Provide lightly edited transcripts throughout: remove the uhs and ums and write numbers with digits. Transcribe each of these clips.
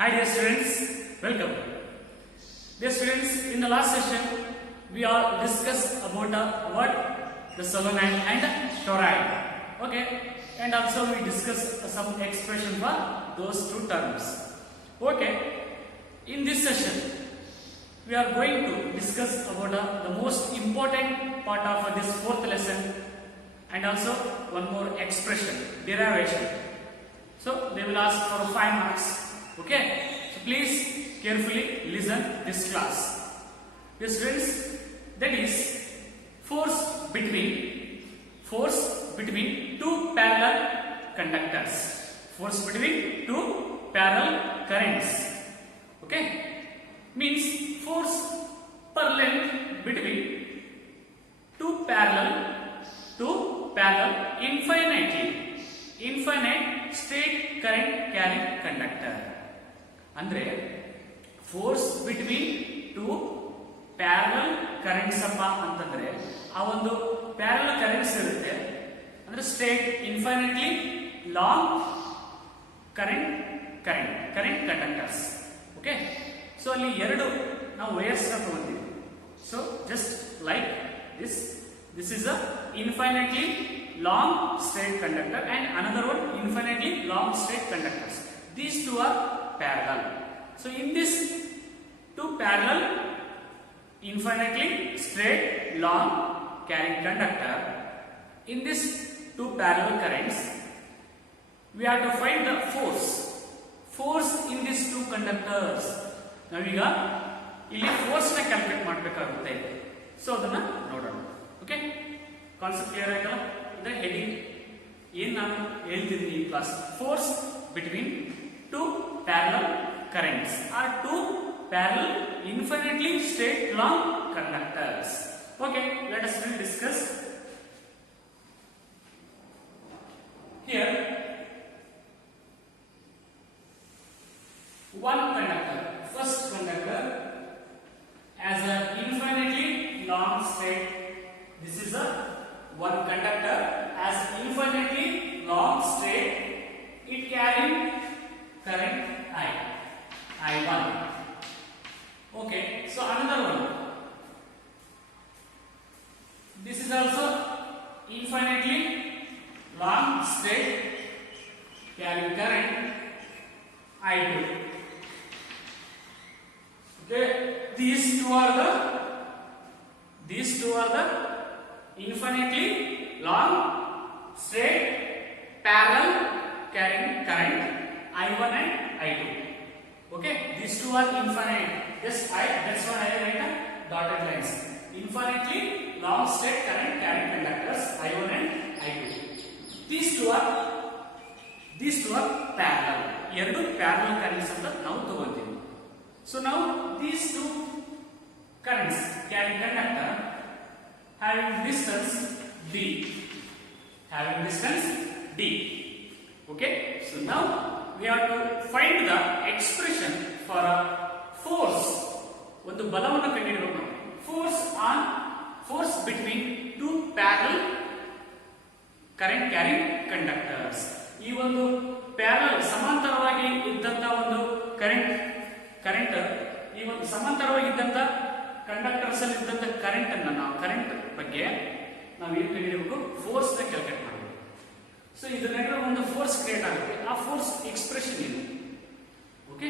Hi dear students, welcome. Dear students, in the last session we all discussed about what the solenoid and toroid. Okay, and also we discussed some expression for those two terms. Okay, in this session we are going to discuss about the most important part of this fourth lesson and also one more expression, derivation. So they will ask for 5 marks. Okay, so please carefully listen this class. Dear students, that is force between two parallel conductors. Force between two parallel currents. Okay, means force per length between two parallel infinite straight current carrying conductor. ಅಂದ್ರೆ force between two parallel currents ಅಪ್ಪ ಅಂತಂದ್ರೆ ಆ ಒಂದು parallel currents ಇರುತ್ತೆ ಅಂದ್ರೆ straight infinitely long current conductors. Okay, so ಅಲ್ಲಿ ಎರಡು ನಾವು ವೈರ್ಸ್ ತಗೊಂಡಿದ್ದೀವಿ. So just like this is a infinitely long straight conductor and another one infinitely long straight conductors. These two are parallel. So in this two parallel infinitely straight long carrying conductor, in this two parallel currents we have to find the force in these two conductors. ನಾವೀಗ ಇಲ್ಲಿ force ನ calculate ಮಾಡಬೇಕಾಗುತ್ತೆ. So ಅದನ್ನ ನೋಡೋಣ. Okay, concept clear ಆಯ್ತಲ್ಲ? ಅಂದ್ರೆ heading ಏನ್ ನಾನು ಹೇಳ್ತಿದ್ದೀನಿ ಈ class, force between two parallel currents or two parallel infinitely straight long conductors. Okay, let us discuss. Here one conductor, first conductor as an infinitely long straight, this is a one conductor as infinitely long straight, it carrying current I1. Okay, so another one, this is also infinitely long straight carrying current I2. Okay, these two are the infinitely long straight parallel carrying current I1 and I2. Okay, these two are infinite. That's why I write a dotted lines. Infinitely long straight current carrying conductors I1 and I2. These two are parallel. ಎರಡು parallel currents ಅಂತ ನಾವು ತಗೊಂತೀವಿ. So now these two currents carrying conductor having distance d. Okay, so now we have to find the expression for a force. ಒಂದು ಬಲವನ್ನು ಕಂಡುಹಿಡಿಯಬೇಕು. Force between two parallel current carrying conductors. ಈ ಒಂದು parallel ಸಮಾಂತರವಾಗಿ ಇದ್ದಂತ ಒಂದು current ಈ ಒಂದು ಸಮಾಂತರವಾಗಿ ಇದ್ದಂತ ಕಂಡಕ್ಟರ್ಸ್ ಅಲ್ಲಿ ಇದ್ದಂತ ಕರೆಂಟ್ ಅನ್ನು ನಾವು ಕರೆಂಟ್ ಬಗ್ಗೆ ನಾವು ಏನು ಕಂಡುಹಿಡಿಯಬೇಕು, ಫೋರ್ಸ್ ನ ಕ್ಯಾಲ್ಕುಲೇಟ್ ಮಾಡಬೇಕು. ಸೊ ಇದರ ನಡುವೆ ಒಂದು ಫೋರ್ಸ್ ಕ್ರಿಯೇಟ್ ಆಗುತ್ತೆ. ಆ ಫೋರ್ಸ್ ಎಕ್ಸ್ಪ್ರೆಷನ್ ಏನು? Okay,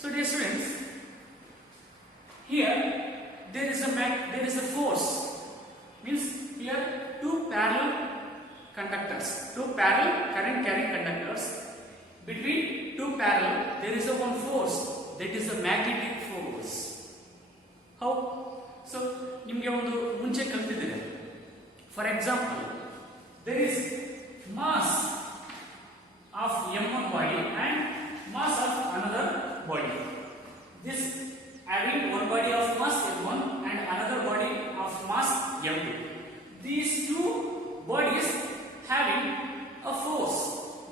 so dear students, here there is a force, means here two parallel current carrying conductors, between two parallel there is a one force, that is a magnetic force. How? So ನಿಮಗೆ ಒಂದು ಮುಂಚೆ ಕಲಿತಿದ್ದೀರಿ. For example, there is mass of m1 body and mass of another body. This having one body of mass m1 and another body of mass m2. These two bodies having a force,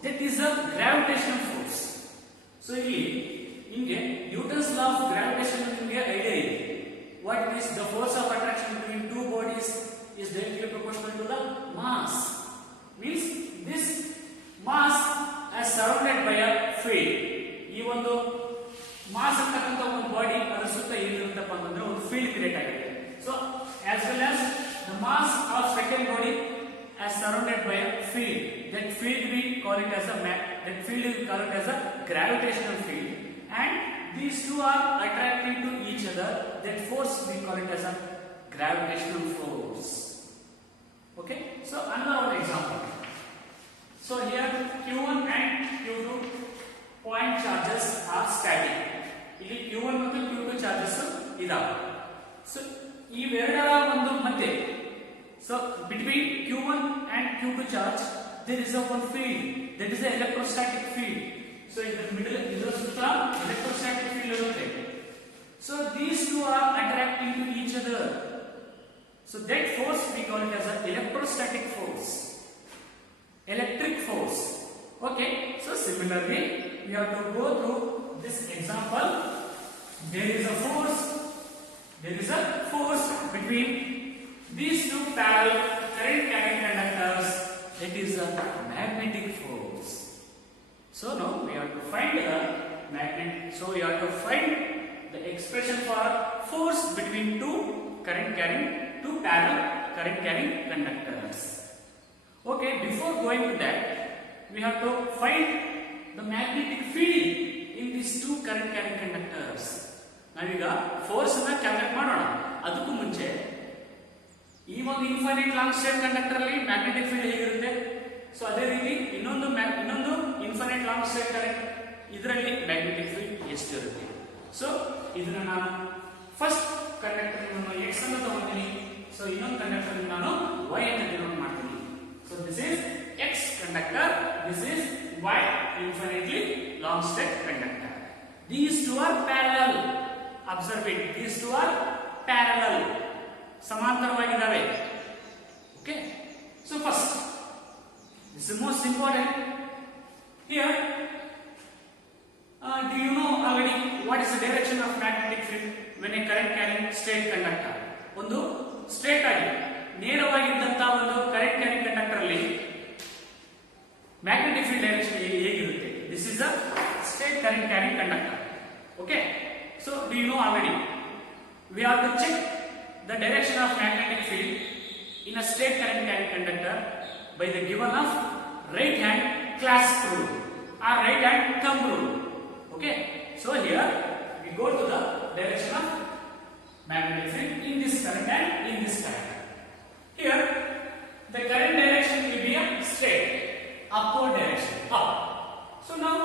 that is a gravitational force. So ಇಲ್ಲಿ ನಿಮಗೆ Newton's law of gravitation ನಿಮಗೆ idea ಇದೆ. What is the force of attraction between two bodies is directly proportional to the mass. Means this mass as surrounded by a field. ಈ ಒಂದು field create ಆಗಿದೆ. So as well as the mass of second body as surrounded by a field, that field we call it as a that field we call it as a gravitational field, and these two are attracting to each other, that force we call it as a gravitational force. Okay, so another one example. So here q1 and q2 point charges are static. ಇಲ್ಲಿ q1 ಮತ್ತು q2 charges ಇದಾವೆ. So ಇವೆರಡರ ಒಂದು ಮಧ್ಯೆ, so between q1 and q2 charge there is a one field, that is the electrostatic field. So in the middle ಇದರ ಸುತ್ತ electrostatic field ಇರುತ್ತೆ. So these two are attracting to each other. So that force we call it as an electrostatic force, electric force. Okay, so similarly we have to go through this example. There is a force between these two parallel current carrying conductors, that is a magnetic force. So now we have to find the expression for force between two parallel current carrying conductors. Okay, before going to that, we have to find the magnetic field in these two current carrying conductors. ನಾವೀಗ force ಅನ್ನ calculate ಮಾಡೋಣ. ಅದಕ್ಕೂ ಮುಂಚೆ ಈ ಒಂದು infinite long straight conductor ಅಲ್ಲಿ magnetic field ಹೇಗಿರುತ್ತೆ, so ಅದೇ ರೀತಿ ಇನ್ನೊಂದು ಇನ್ಫೈನೈಟ್ ಲಾಂಗ್ ಸ್ಟ್ರೇಟ್ ಕರೆಂಟ್ ಇದರಲ್ಲಿ ಮ್ಯಾಗ್ನೆಟಿಕ್ ಫೀಲ್ಡ್ ಎಷ್ಟಿರುತ್ತೆ. ಸೊ ಇದನ್ನ ನಾನು ಫಸ್ಟ್ ಕಂಡಕ್ಟರ್ ನಾನು x ಅನ್ನು ತಗೊಂತೀನಿ, ಸೊ ಇನ್ನೊಂದು ಕಂಡಕ್ಟರ್ ನಾನು y ಅಂತ ಡಿನೋಟ್ ಮಾಡ್ತೀನಿ. So this is x conductor, this is y infinitely long straight conductor. These two are parallel. Observe it. These two are parallel. ಸಮಾಂತರವಾಗಿದ್ದಾವೆ. Okay. So first, this is most important. Here, do you know already what is the direction of magnetic field when a current carrying straight conductor? ಒಂದು straight ಆಗಿ ನೇರವಾಗಿದ್ದಂತಹ ಒಂದು current carrying conductor ಅಲ್ಲಿ magnetic field direction ಹೇಗಿರುತ್ತೆ? This is a straight current carrying conductor. Okay, so do you know already? We have to check the direction of magnetic field in a straight current carrying conductor by the given of right hand clasp rule or right hand thumb rule. Okay, so here we go to the direction of magnetic field in this current and in this current. Here the current direction will be a straight upward direction, up. So now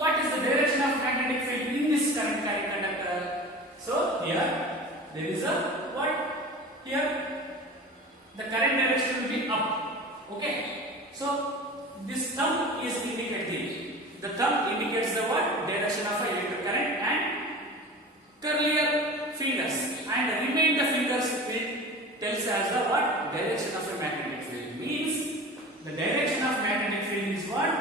what is the direction of magnetic field in this current carrying conductor? So here there is a what? Here the current direction will be up. Okay, so this thumb is indicating, the thumb indicates the what? Direction of electric current, and curlier fingers and remain the fingers will tells us the what? Direction of a magnetic field. Means the direction of magnetic field is what?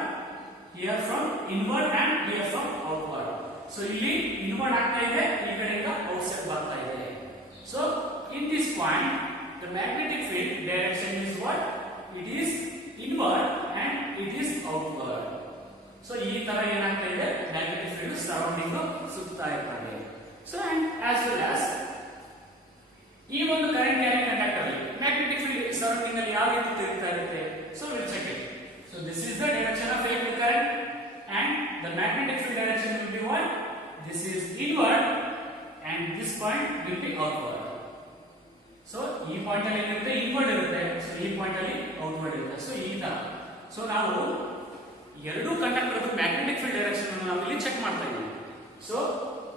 Here from inward and here from outward. So ಇಲ್ಲಿ inward ಆಗ್ತಾ ಇದೆ, ಈ ಕಡೆಯಿಂದ outside ಬರ್ತಾ ಇದೆ. So in this point the magnetic field direction is what? It is inward and it is outward. So ಈ ತರ ಏನಾಗ್ತಾ ಇದೆ, magnetic field surrounding ಸುತ್ತಾ ಇರ್ತದೆ. So and as well as ಈ ಒಂದು ಕರೆಂಟ್ ಕ್ಯಾರಿಂಗ್ ಕಂಡಕ್ಟರ್ ಅಲ್ಲಿ ಮ್ಯಾಗ್ನೆಟಿಕ್ ಫೀಲ್ಡ್ ಸರೌಂಡಿಂಗ್ ಅಲ್ಲಿ ಯಾವ ರೀತಿ ತಿರುಗ್ತಾ ಇರುತ್ತೆ? So we'll check it. So this is the direction of electric current, and the magnetic field direction will be what? This is inward and this point will be outward. So ಈ point ಅಲ್ಲಿ ಏನಿರುತ್ತೆ, inward ಇರುತ್ತೆ. So ಈ point ಅಲ್ಲಿ outward ಇರುತ್ತೆ. So ಈ ತರ. So ನಾವು ಎರಡು ಕಂಡಕ್ಟರ್ ಮ್ಯಾಗ್ನೆಟಿಕ್ ಫೀಲ್ಡ್ ಡೈರೆಕ್ಷನ್ ಅನ್ನು ನಾವು ಇಲ್ಲಿ ಚೆಕ್ ಮಾಡ್ತಾ ಇದ್ದೀವಿ. So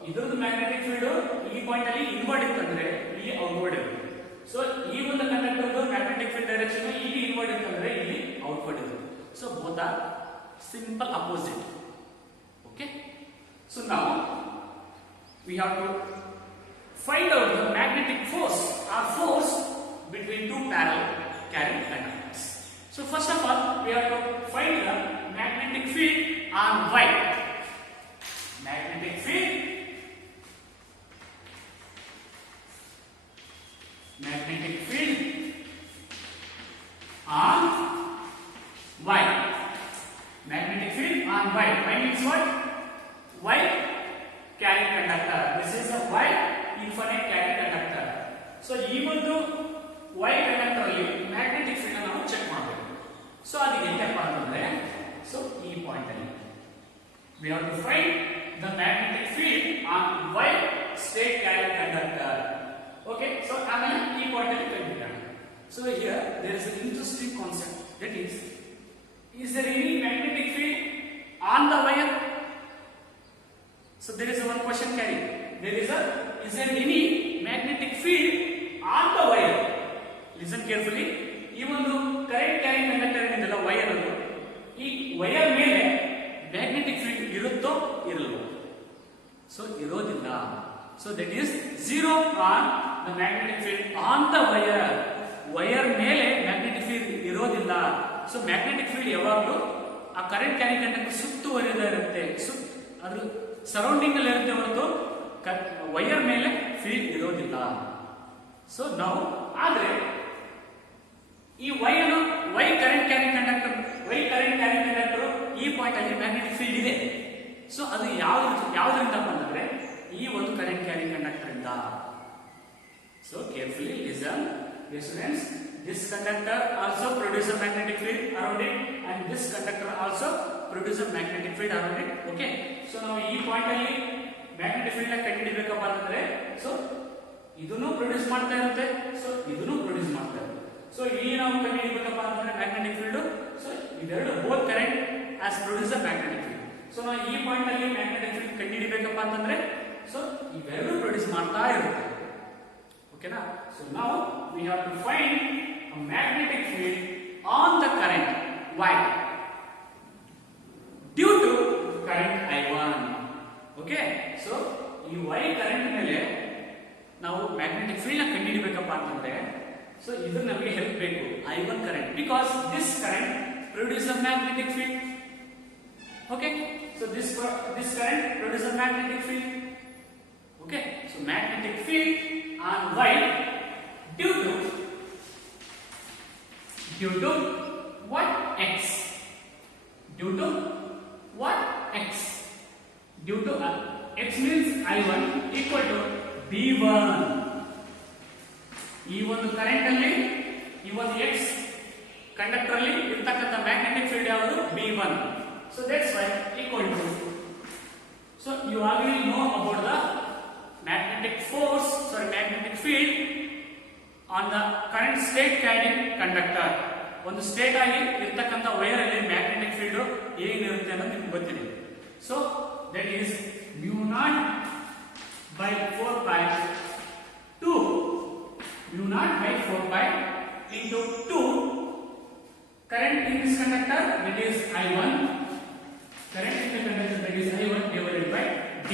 ಇದರದ್ದು ಮ್ಯಾಗ್ನೆಟಿಕ್ ಫೀಲ್ಡ್ ಈ ಪಾಯಿಂಟ್ ಅಲ್ಲಿ ಇನ್ವರ್ಡ್ ಇತ್ತಂದ್ರೆ ಇಲ್ಲಿ ಔಟ್ವರ್ಡ್ ಇರುತ್ತೆ. ಸೊ ಈ ಒಂದು ಕಂಡಕ್ಟರ್ ಮ್ಯಾಗ್ನೆಟಿಕ್ ಫೀಲ್ಡ್ ಡೈರೆಕ್ಷನ್ ಇಲ್ಲಿ ಇನ್ವರ್ಡ್ ಇತ್ತಂದ್ರೆ ಇಲ್ಲಿ ಔಟ್ವರ್ಡ್ ಇರುತ್ತೆ. So both are simple opposite. Okay, so now we have to find out the magnetic force or force between two parallel carrying conductors. So first of all we have to find the magnetic field on Y. Magnetic field on Y. Magnetic field on Y. Y means what? Y carrying conductor. This is a Y infinite carrying conductor. ಈ ಒಂದು Y conductor ಅಲ್ಲಿ magnetic field ನಾವು check ಮಾಡಬೇಕು. So ಅದು ಎಲ್ಲಿಯಪ್ಪ ಅಂತಂದ್ರೆ so ಈ point ಅಲ್ಲಿ we have to find the magnetic field on y state carrying conductor. Okay, so ಆಮೇಲೆ ಈ ಪಾಯಿಂಟ್ ಅಲ್ಲಿ ಕಂಡುಹಿಡಿಯೋಣ. So here there is an interesting concept, that is there any magnetic field on the wire? So there is one question carried. Is there any magnetic field on the wire? Listen carefully. ಈ ಒಂದು current carrying conductor ಏನಿದೆಲ್ಲ wire ಅದು, ಈ wire ಮೇಲೆ magnetic field ಇರುತ್ತೋ ಇರಲ್ವೋ? So ಇರೋದಿಲ್ಲ. So that is zero on the magnetic field on the wire. Wire ಮೇಲೆ magnetic field ಇರೋದಿಲ್ಲ. ಸೊ ಮ್ಯಾಗ್ನೆಟಿಕ್ ಫೀಲ್ಡ್ ಯಾವಾಗಲೂ ಆ ಕರೆಂಟ್ ಕ್ಯಾರಿಂಗ್ ಕಂಡಕ್ಟರ್ ಸುತ್ತುವರಿದ ಇರುತ್ತೆ, ಅದ್ರ ಸರೌಂಡಿಂಗ್ ಅಲ್ಲಿ ಇರುತ್ತೆ ಹೊರತು ವೈರ್ ಮೇಲೆ ಫೀಲ್ಡ್ ಇರೋದಿಲ್ಲ. ಸೊ ನಾವು ಆದ್ರೆ ಈ ವೈ ಕರೆಂಟ್ ಕ್ಯಾರಿಂಗ್ ಕಂಡಕ್ಟರ್ ಈ ಪಾಯಿಂಟ್ ಅಲ್ಲಿ ಮ್ಯಾಗ್ನೆಟಿಕ್ ಫೀಲ್ಡ್ ಇದೆ. ಸೊ ಅದು ಯಾವ್ದ್ರಿಂದ ಅಂತಂದ್ರೆ ಈ ಒಂದು ಕರೆಂಟ್ ಕ್ಯಾರಿಂಗ್ ಕಂಡಕ್ಟರ್ ಇಂದ. So carefully listen dear students, this conductor also produces a magnetic field around it and this conductor also produces a magnetic field around it. Okay, so ನಾವು ಈ point ಅಲ್ಲಿ magnetic field ನ ಕಂಡುಹಿಡಿಯಬೇಕಪ್ಪ ಅಂತಂದ್ರೆ so ಇದನ್ನು produce ಮಾಡ್ತಾ ಇರುತ್ತೆ, so ಇದನ್ನು produce ಮಾಡ್ತಾ ಇರುತ್ತೆ. ಸೊ ಇಲ್ಲಿ ನಾವು ಕಂಡುಹಿಡಿಯಬೇಕಪ್ಪ ಅಂತಂದ್ರೆ ಮ್ಯಾಗ್ನೆಟಿಕ್ ಫೀಲ್ಡ್, ಸೊ ಇವೆರಡು both current as produce a magnetic field. So ನಾವು ಈ ಪಾಯಿಂಟ್ ಅಲ್ಲಿ ಮ್ಯಾಗ್ನೆಟಿಕ್ ಫೀಲ್ಡ್ ಕಂಡುಹಿಡಿಯಬೇಕಪ್ಪ ಅಂತಂದ್ರೆ ಸೊ ಇವೆರಡು ಪ್ರೊಡ್ಯೂಸ್ ಮಾಡ್ತಾ ಇರುತ್ತೆ. ಓಕೆನಾ? So now we have to find a magnetic field on the current y due to current I1. Okay, so ಈ y current ಮೇಲೆ ನಾವು ಮ್ಯಾಗ್ನೆಟಿಕ್ ಫೀಲ್ಡ್ ನ ಕಂಡುಹಿಡಿಯಬೇಕಪ್ಪ ಅಂತಂದ್ರೆ ಸೊ ಇದು ನಮಗೆ ಹೆಲ್ಪ್ ಬೇಕು, I1 current, because this current produces a magnetic field. Okay, so this current produces a magnetic field. Okay, so magnetic field on y due to what? X. Due to what? X. Due to X means I1 equal to B1. ಈ ಒಂದು current ಅಲ್ಲಿ ಈ ಒಂದು X conductor ಅಲ್ಲಿ ಇರ್ತಕ್ಕಂಥ magnetic field ಯಾವುದು? B1. So that's why equal to. So you already know about the magnetic field on the current state carrying conductor. ಒಂದು state ಆಗಿ ಇರ್ತಕ್ಕಂಥ ವೈರ್ ಅಲ್ಲಿ ಮ್ಯಾಗ್ನೆಟಿಕ್ ಫೀಲ್ಡ್ ಏನಿರುತ್ತೆ ಅನ್ನೋದು ನಿಮ್ಗೆ ಗೊತ್ತಿದೆ. So that is mu naught by 4 pi into 2 current in this conductor, that is I1, current in the conductor, that is I1 divided by D.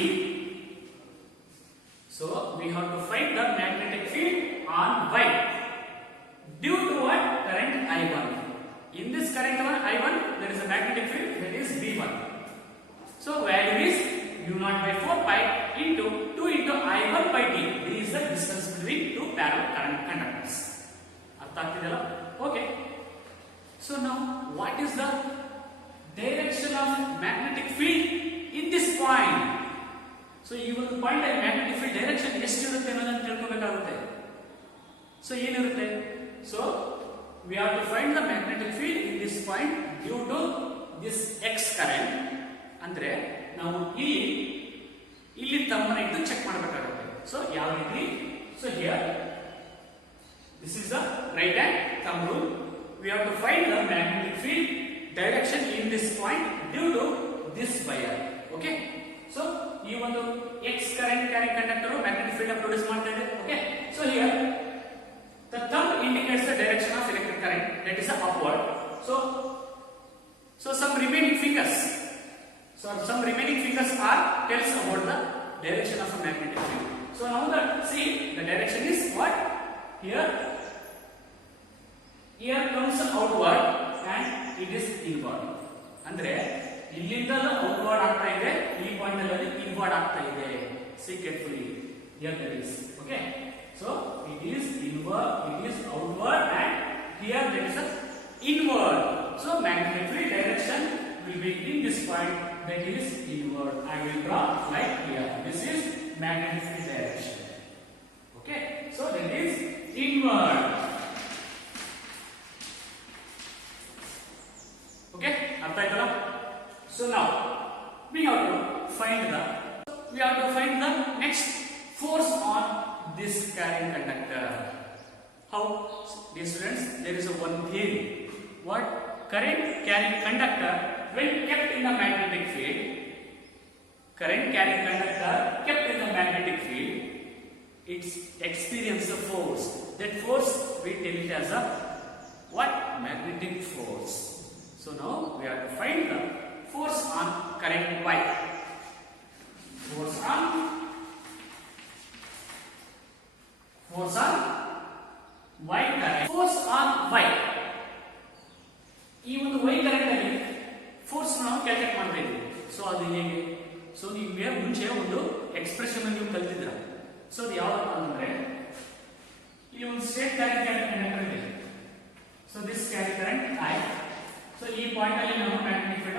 So we have to find the magnetic field on Y due to what? Current I1. In this current I1 there is a magnetic field, that is B1. So value is mu naught by 4 pi into 2 into I1 by D. D is the distance between two parallel current conductors. ಅರ್ಥ ಆಗ್ತಿದೆಯಲ್ಲ? Okay, so now what is the direction of magnetic field in this point? So ಈ ಒಂದು point ಅಲ್ಲಿ magnetic field direction ಎಷ್ಟಿರುತ್ತೆ ಅನ್ನೋದನ್ನ ತಿಳ್ಕೋಬೇಕಾಗುತ್ತೆ. So ಏನಿರುತ್ತೆ? So we have to find the magnetic field in this point due to this X current. ಅಂದ್ರೆ ನಾವು ಇಲ್ಲಿ ತಮ್ಮನ್ನ ಇಟ್ಟು ಚೆಕ್ ಮಾಡಬೇಕಾಗುತ್ತೆ. ಸೊ ಯಾವ ರೀತಿ? So here this is the right hand thumb rule. We have to find the magnetic field direction in this point due to this wire. Okay, so ಈ ಒಂದು X current carrying conductor magnetic field produce ಮಾಡ್ತಾ ಇದೆ. Okay, so here the thumb indicates the direction of electric current, that is upward. So some remaining fingers are tells about the direction of a magnetic field. So now see the direction is what? Here comes outward and it is inward. ಅಂದ್ರೆ ಇಲ್ಲಿಂದ outward ಆಗ್ತಾ ಇದೆ, ಈ point ಅಲ್ಲಿ inward ಆಗ್ತಾ ಇದೆ. See carefully, here there is. Okay, so it is inward, it is outward, and here there is a inward. So magnetic field direction will be in this point, that is inward. I will draw like here. This is magnetic field direction. Okay, so that is inward. Okay, ಅರ್ಥ ಆಯ್ತಲ್ಲ? So now we have to find the next force on this carrying conductor. How? Dear students, there is a one theory. What? Current carrying conductor when kept in the magnetic field, it experiences a force. That force we tell it as a what? Magnetic force. So now we have to find the force on current Y. Force on Y current. Force on Y. ಈ ಒಂದು Y current ಅಲ್ಲಿ force ನಾವು calculate ಮಾಡ್ತಾ ಇದ್ದೀವಿ. So ಅದು ಹೇಗೆ? So ನೀವು ಮುಂಚೆ ಒಂದು ಎಕ್ಸ್ಪ್ರೆಷನ್ ನೀವು ಕಲ್ತಿದ್ರ. ಸೊ ಅದು ಯಾವುದು ಅಂದ್ರೆ ಈ ಒಂದು ಸ್ಟೇಟ್ ಕ್ಯಾರಿ ಕಂಡಕ್ಟರ್ ಇದೆ. So this carry current I. So ಈ ಪಾಯಿಂಟ್ ಅಲ್ಲಿ ನಾವು ಮ್ಯಾಗ್ನೆಟಿಕ್ ಫೀಲ್ಡ್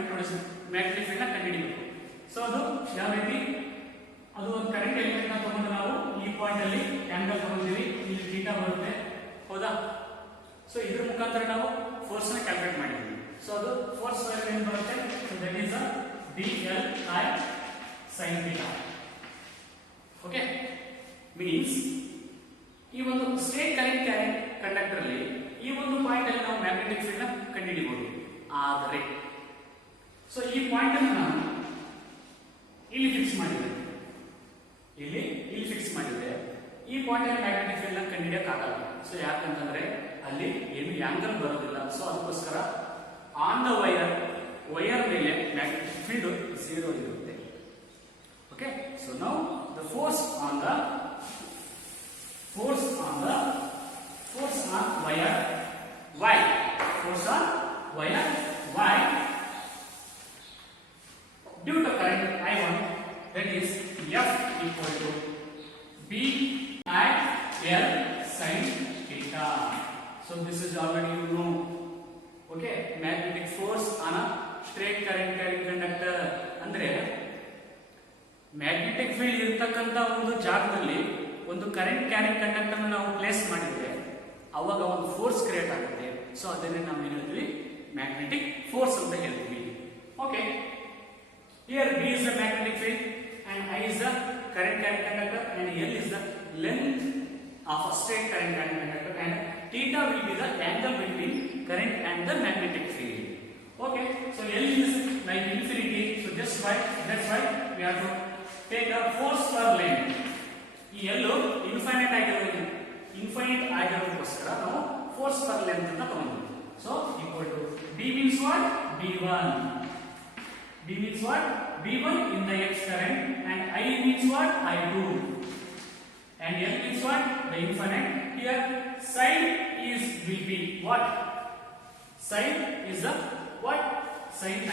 ನ ಕಂಡುಹಿಡಿಯಬೇಕು. ಸೊ ಅದು ಯಾವ ರೀತಿ? ಅದು ಒಂದು ಕರೆಂಟ್ ಎಲಿಮೆಂಟ್ ನ ತಗೊಂಡು ನಾವು ಈ ಪಾಯಿಂಟ್ ಅಲ್ಲಿ ಆಂಗಲ್ ತಗೊಂಡಿವಿ, ಇಲ್ಲಿ ಥೀಟಾ ಬರುತ್ತೆ, ಹೌದಾ? ಸೊ ಇದ್ರ ಮುಖಾಂತರ ನಾವು ಫೋರ್ಸ್ ನ ಕ್ಯಾಲ್ಕುಲೇಟ್ ಮಾಡಿದ್ವಿ. ಸೊ ಅದು ಫೋರ್ಸ್ ವ್ಯಾಲ್ಯೂ ಏನು ಬರುತ್ತೆ? So that is DLI sin theta. Okay, means ಈ ಒಂದು ಸ್ಟೇಟ್ ಕರೆಂಟ್ ಕಂಡಕ್ಟರ್ ಅಲ್ಲಿ ಈ ಒಂದು ಪಾಯಿಂಟ್ ಅಲ್ಲಿ ನಾವು ಮ್ಯಾಗ್ನೆಟಿಕ್ ಫೀಲ್ಡ್ ನ ಕಂಡುಹಿಡಿಯಬಹುದು. ಆದರೆ ಸೊ ಈ ಪಾಯಿಂಟ್ ಅನ್ನು ನಾವು ಇಲ್ಲಿ ಫಿಕ್ಸ್ ಮಾಡಿದ್ರೆ ಈ ಪಾಯಿಂಟ್ ಅಲ್ಲಿ ಮ್ಯಾಗ್ನೆಟಿಕ್ ಫೀಲ್ಡ್ ನ ಕಂಡುಹಿಡಿಯಕ್ಕಾಗಲ್ಲ. ಸೊ ಯಾಕಂತಂದ್ರೆ ಅಲ್ಲಿ ಏನು ಆಂಗಲ್ ಬರೋದಿಲ್ಲ. ಸೊ ಅದಕ್ಕೋಸ್ಕರ ಆನ್ ದ ವೈರ್ ಮೇಲೆ ಮ್ಯಾಗ್ನೆಟಿಕ್ ಫೀಲ್ಡ್ 0 ಇರುತ್ತೆ. Okay, so now the force on wire Y, force on wire Y due to current I1, that is F equal to BIL sin theta. So this is already you know. Okay, magnetic force on a straight current carrying conductor ಅಂದ್ರೆ magnetic field ಇರತಕ್ಕಂತ ಒಂದು ಜಾಗದಲ್ಲಿ ಒಂದು current carrying conductor ನಾವು place ಮಾಡಿದ್ರೆ ಅವಾಗ ಒಂದು force create ಆಗುತ್ತೆ. ಸೊ ಅದನ್ನೇ ನಾವು ಏನು ಹೇಳ್ತೀವಿ? ಮ್ಯಾಗ್ನೆಟಿಕ್ ಫೋರ್ಸ್ ಅಂತ ಹೇಳ್ತೀವಿ. Okay, here B is the magnetic field and I is the current carrying conductor and L is the length of a straight current carrying conductor and theta will be the angle between current and the magnetic field. Okay, so L is like infinity, so that's why we have to take a force per length. ಈ L infinite ಆಗಿರೋದಕ್ಕೋಸ್ಕರ ನಾವು force per length ಅಂತ ತಗೊಂಡ್ವಿ. So equal to B means what? B1 in the X current and I means what? I2 and L means what? The infinite. Here sine will be what? Sine is the what? Sine 90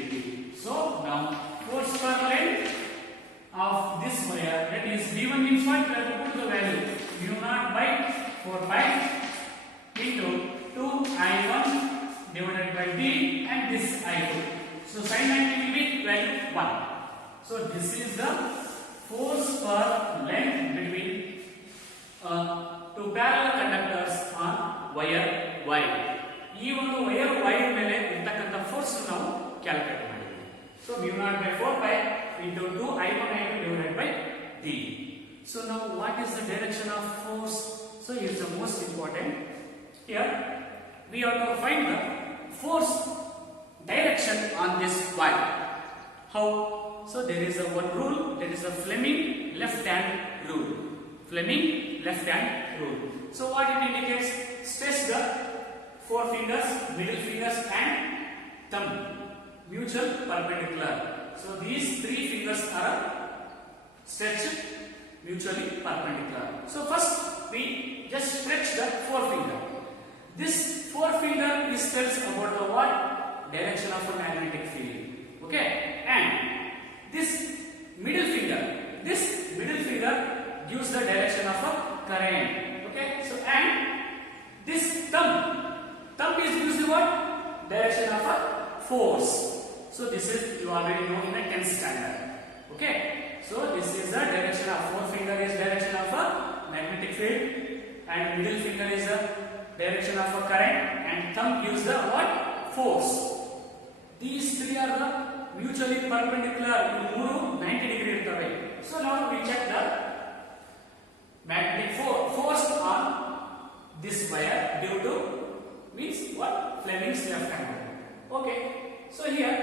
degree. So now force per length of this wire, that is V1 means what? We have to put the value mu0 by 4 pi into 2I1 divided by D and this I2. So sin 90 will be value 1. So this is the force per length between two parallel conductors on wire Y. ಈ ಒಂದು wire Y ಮೇಲೆ ಇರತಕ್ಕಂತ force ನಾವು calculate ಮಾಡಿದ್ವಿ. So mu0 by 4 pi into 2I1 divided by D. So now what is the direction of force? So it is the most important. Here we have to find the force direction on this wire. How? So there is a one rule, that is a Fleming left hand rule. So what it indicates? Stretch the four fingers, middle fingers and thumb mutual perpendicular. So these three fingers are stretched mutually perpendicular. So first we just stretch the forefinger. This forefinger is tells about the what? Direction of a magnetic field. Okay, and this middle finger gives the direction of a current. Okay, so and this thumb is gives the what? Direction of a force. So this is you already know in the 10th standard. Okay, so this is the direction of forefinger is direction of a magnetic field, and middle finger is the direction of a current, and thumb gives the what? Force. These three are the mutually perpendicular. In 90 degree ಇರ್ತವೆ. So now we check the magnetic force on this wire due to means what? Fleming's left hand. Okay. So here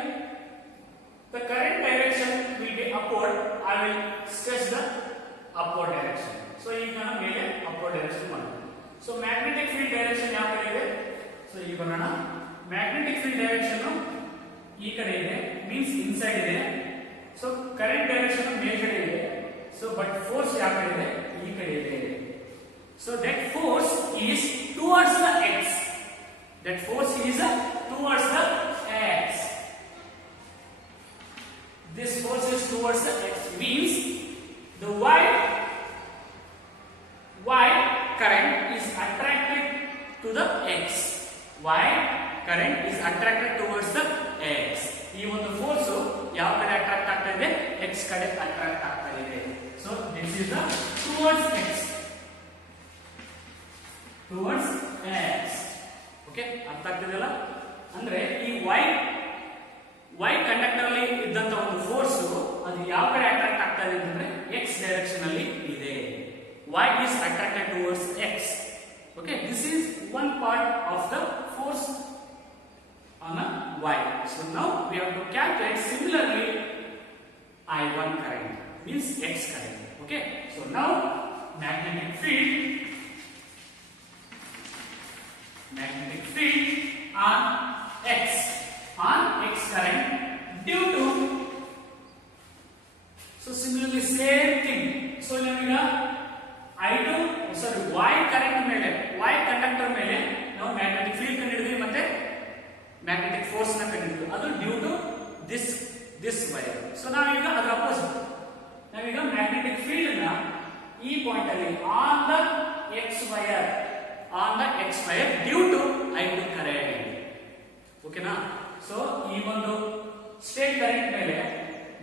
the current direction will be upward. I will sketch the upward direction. So ಈಗ ನಾನು ಮೇಲೆ upward direction ಮಾಡ್ತೀನಿ. So magnetic field direction ಯಾವ ಕಡೆ ಇದೆ? So ಈಗ ನೋಡೋಣ. Magnetic field direction ಈ ಕಡೆ ಇದೆ, means inside ಇದೆ. So current direction ಮೇಲ್ಗಡೆ ಇದೆ. So but force ಯಾವ ಕಡೆ ಇದೆ? ಈ ಕಡೆ ಇದೆ. So that force is towards the x. That force is towards the x. This force is towards the x, means the y current is attracted to the x. Y current is attracted towards the x. ಈ ಒಂದು force ಯಾವ ಕಡೆ attract ಆಗ್ತಾ ಇದೆ? x ಕಡೆ attract ಆಗ್ತಾ ಇದೆ. So this is the towards x. Towards x. Okay, ಅರ್ಥ ಆಗ್ತಿದೆಯಲ್ಲ? ಅಂದ್ರೆ ಈ y ಕಂಡಕ್ಟರ್ ಅಲ್ಲಿ ಇದ್ದಂತ ಒಂದು ಫೋರ್ಸ್ ಅದು ಯಾವ ಕಡೆ ಅಟ್ರಾಕ್ಟ್ ಆಗ್ತಾ ಇದೆ ಅಂದ್ರೆ x ಡೈರೆಕ್ಷನ್ ಅಲ್ಲಿ ಇದೆ. Y is attracted towards x. Okay, this is one part of the force on a y. So now we have to calculate similarly I1 current, means x current. Okay, so now magnetic field on x current due to, so similarly same thing. So now I2 sorry y current ಮೇಲೆ y conductor ಮೇಲೆ ನಾವು magnetic field ಕಂಡುಹಿಡಿದ್ವಿ ಮತ್ತೆ magnetic force ನ ಕಂಡುಹಿಡಿದ್ವಿ. ಅದು due to this wire. So ನಾವೀಗ ಅದರ opposite, ನಾವೀಗ magnetic field ನ ಈ ಪಾಯಿಂಟ್ ಅಲ್ಲಿ on the x wire due to I2 current. ಓಕೆನಾ? ಸೊ ಈ ಒಂದು ಸ್ಟೇಟ್ ಕರೆಂಟ್ ಮೇಲೆ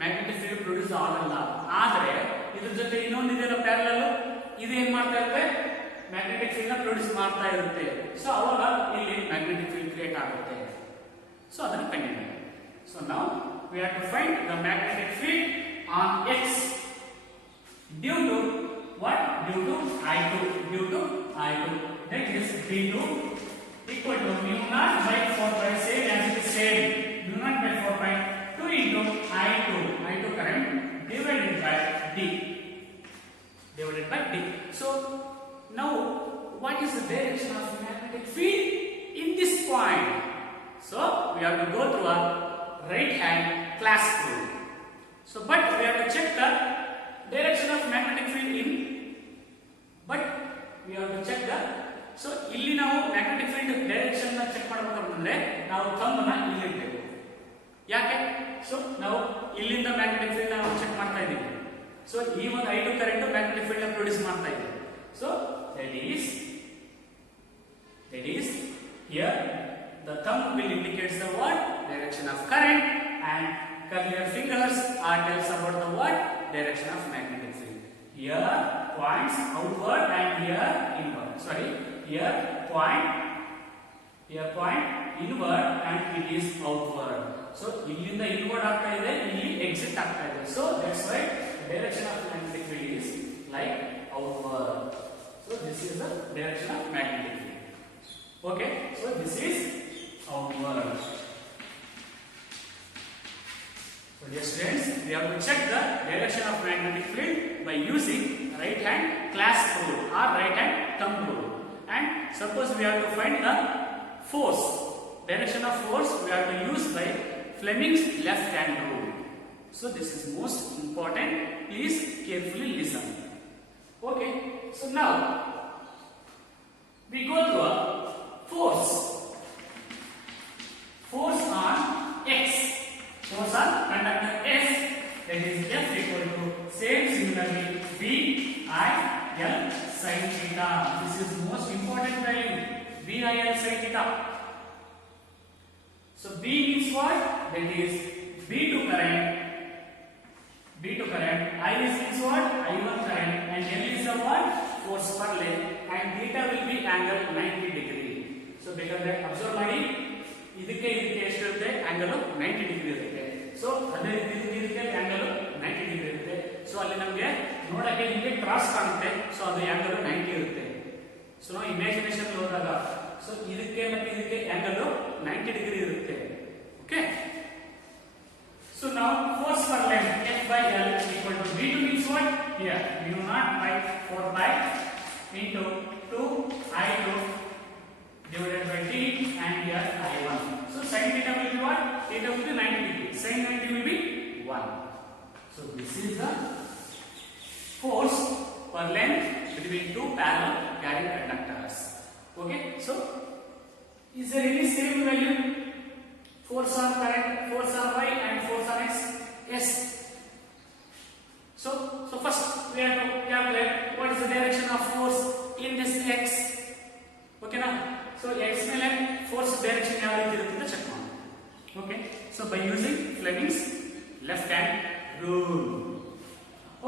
ಮ್ಯಾಗ್ನೆಟಿಕ್ ಫೀಲ್ಡ್ ಪ್ರೊಡ್ಯೂಸ್ ಆಗಲ್ಲ. ಆದರೆ ಇದ್ರ ಜೊತೆ ಇನ್ನೊಂದು ಇದೆಯಲ್ಲ ಪ್ಯಾರಲಲ್, ಇದು ಏನ್ ಮಾಡ್ತಾ ಇರುತ್ತೆ? ಮ್ಯಾಗ್ನೆಟಿಕ್ ಫೀಲ್ಡ್ ನ ಪ್ರೊಡ್ಯೂಸ್ ಮಾಡ್ತಾ ಇರುತ್ತೆ. ಸೊ ಅವಾಗ ಇಲ್ಲಿ ಮ್ಯಾಗ್ನೆಟಿಕ್ ಫೀಲ್ಡ್ ಕ್ರಿಯೇಟ್ ಆಗುತ್ತೆ. ಸೊ ಅದನ್ನ ಕಂಡುಹಿಡಿಯೋಣ. So now we have to find the magnetic field on x due to what? Due to I2. That is B2 equal to mu naught by 4 pi, same as it is said, mu naught by 4 pi 2 into I2 current divided by D. So now what is the direction of magnetic field in this point? So we have to go through a right hand clasp rule. So but we have to check the direction of magnetic field in, but we have to check the, so ಇಲ್ಲಿ ನಾವು magnetic field direction ನ check ಮಾಡಬೇಕಂದ್ರೆ ನಾವು thumb ನ ಇಲ್ಲಿ ಇಡಬೇಕು. ಯಾಕೆ? So ನಾವು ಇಲ್ಲಿಂದ ಮ್ಯಾಗ್ನೆಟಿಕ್ ಫೀಲ್ಡ್ ನಾವು ಚೆಕ್ ಮಾಡ್ತಾ ಇದ್ದೀವಿ. ಸೊ ಈ ಒಂದು I2 ಕರೆಂಟ್ ಮ್ಯಾಗ್ನೆಟಿಕ್ ಫೀಲ್ಡ್ ನ ಪ್ರೊಡ್ಯೂಸ್ ಮಾಡ್ತಾ ಇದೆ. So that is here the thumb will indicates the what? Direction of current, and curlier fingers are tells about the what? Direction of magnetic field. Here points outward and here inward. Sorry, here point inward and it is outward. So illinda inward ಆಗ್ತಾ ಇದೆ, ಇಲ್ಲಿ exit ಆಗ್ತಾ ಇದೆ. So that's why the direction of magnetic field is like outward. So this is the direction of magnetic field. Okay, so this is outward. So dear students, we have to check the direction of magnetic field by using right hand clasp rule or right hand thumb rule. And suppose we have to find the force, direction of force we have to use by Fleming's left hand rule. So this is most important, please carefully listen. Okay, so now we go to a force on X, force on conductor S, that is F equal to same similarly VIL sin theta. This is most important value, VIL sin theta. So B means what? That is B2 current, I is means what? I1 current, and L is the what? Force per length and theta will be angle 90 degree. So ಬೇಕಾದ್ರೆ observe ಮಾಡಿ, ಇದಕ್ಕೆ ಎಷ್ಟಿರುತ್ತೆ angle 90 degree ಇರುತ್ತೆ. So ಅದೇ ರೀತಿ ಇದಕ್ಕೆ angle 90 degree ಇರುತ್ತೆ. So ಅಲ್ಲಿ ನಮಗೆ ನೋಡಕ್ಕೆ ನಿಮಗೆ ಕ್ರಾಸ್ ಕಾಣುತ್ತೆ. ಸೊ ಅದು ಆಂಗಲ್ 90 ಇರುತ್ತೆ. ಸೊ ನಾವು ಇಮ್ಯಾಜಿನೇಷನ್ ಹೋದಾಗ ಸೊ ಇದಕ್ಕೆ ಮತ್ತೆ ಇದಕ್ಕೆ ಆಂಗಲ್ 90 ಡಿಗ್ರಿ ಇರುತ್ತೆ. Okay. So now force per length F by L equal to V2 means what? Here mu naught by 4 pi into 2 I2 divided by T and here I1. So sin theta will be what? Theta will be 90 degree. Sin 90 will be 1. So this is the force per length between two parallel carrying conductors. Okay. So is there any same value? Force on current, force on Y and force on X? Yes. So first we have to calculate what is the direction of force in this X. Okay na? So X ಮೇಲೆ force direction ಯಾವ ರೀತಿ ಇರುತ್ತೆ ಅಂತ check ಮಾಡೋಣ. Okay. So by using Fleming's left hand rule.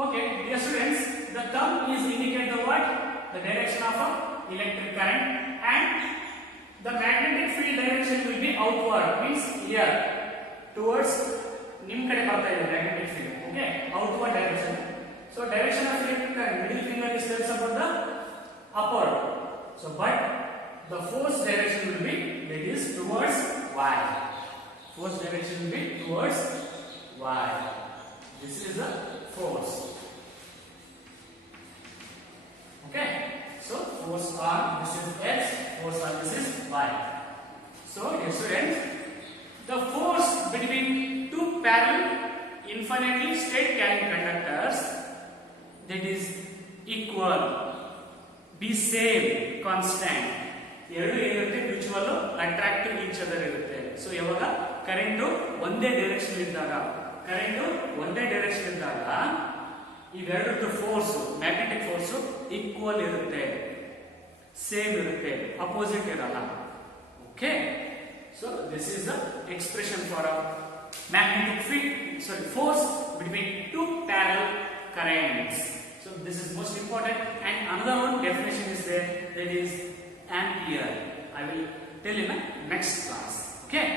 Okay, dear students, the thumb is indicate the what? The direction of a electric current and the magnetic field direction will be outward, means here towards nim kade barta ide magnetic field. Okay, outward direction. So direction of electric current, middle finger is tells about the upward. So but the force direction will be, that is towards Y. Force direction will be towards Y. This is the force. Okay. So force on this is X, force on this is Y. So dear students, the force between two parallel infinitely straight carrying conductors, that is equal, be same, constant. ಎರಡು ಏನಿರುತ್ತೆ mutual attractive each other ಇರುತ್ತೆ. So ಯಾವಾಗ current ಒಂದೇ direction ಇದ್ದಾಗ ಇವೆರಡರದ್ದು force, magnetic force equal ಇರುತ್ತೆ, same ಇರುತ್ತೆ, opposite ಇರಲ್ಲ. Okay. So this is the expression for a magnetic field, force between two parallel currents. So this is most important, and another one definition is there, that is ampere. I will tell in the next class. Okay.